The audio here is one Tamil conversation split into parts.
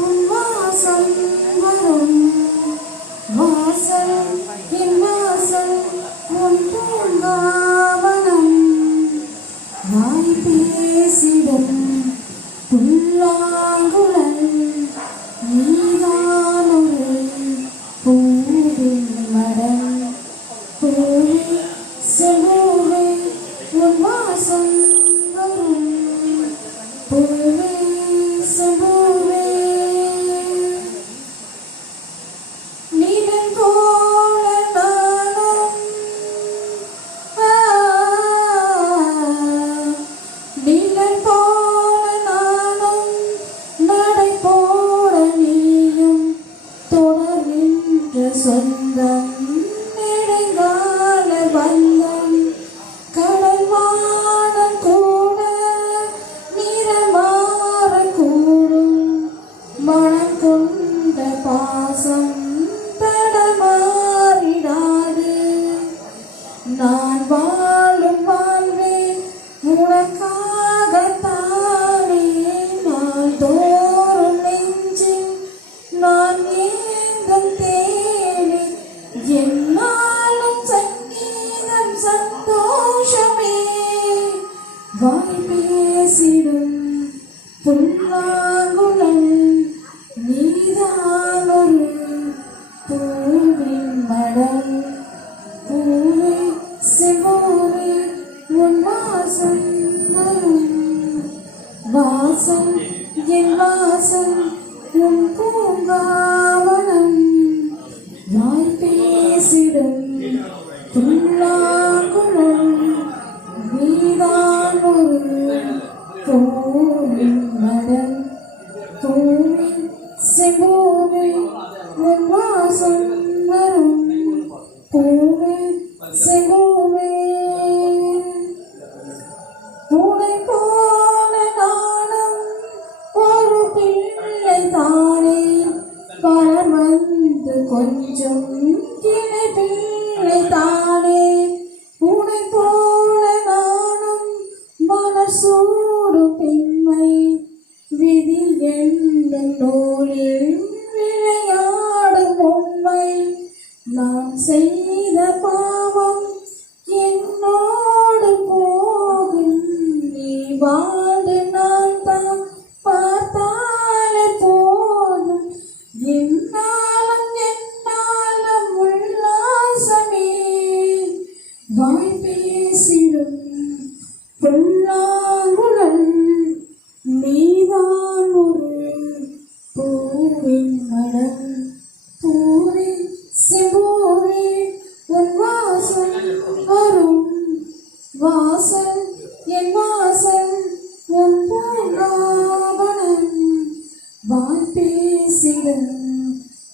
உன் வாசம் வரும் வாசல் என் வாசல் உன் பூங்காவனம் வாய் பேசிடும் புல்லாங்குழல் சொந்தம் நெடுங்கால பந்தம் கடல் கூட நிறமாற கூடும். மனம் கொண்ட பாசம் தடமாறிடாது. நான் வாழும் வாழ்வே உனக்கா வாய் பேசிடும் புல்லாங்குழல் நீதானொரு பூவின் மடல். பூவே செவோவே உன் வாசம் வரும் வாசம் என் வாசம் செம்போவே வாசம் வரும். பூவே செம்போவே உனை போல நானும் ஒரு பிள்ளை தானே கொஞ்சம் விதி என்னும் நூலில் விளையாடும் உண்மை. நான் செய்த பாவம் என்னோடு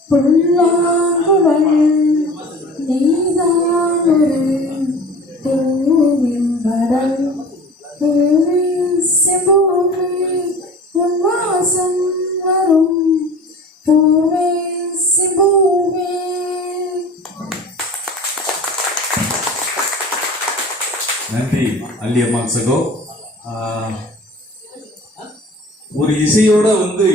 புல்லாங்குழல் நீதான் ஒரு பூவின் மடல் பூவே செம்போவே உன் வாசம் வரும். பூவே செம்போவே நன்றி அல்லியம்மாள் சகோ. ஒரு இசையோட வந்து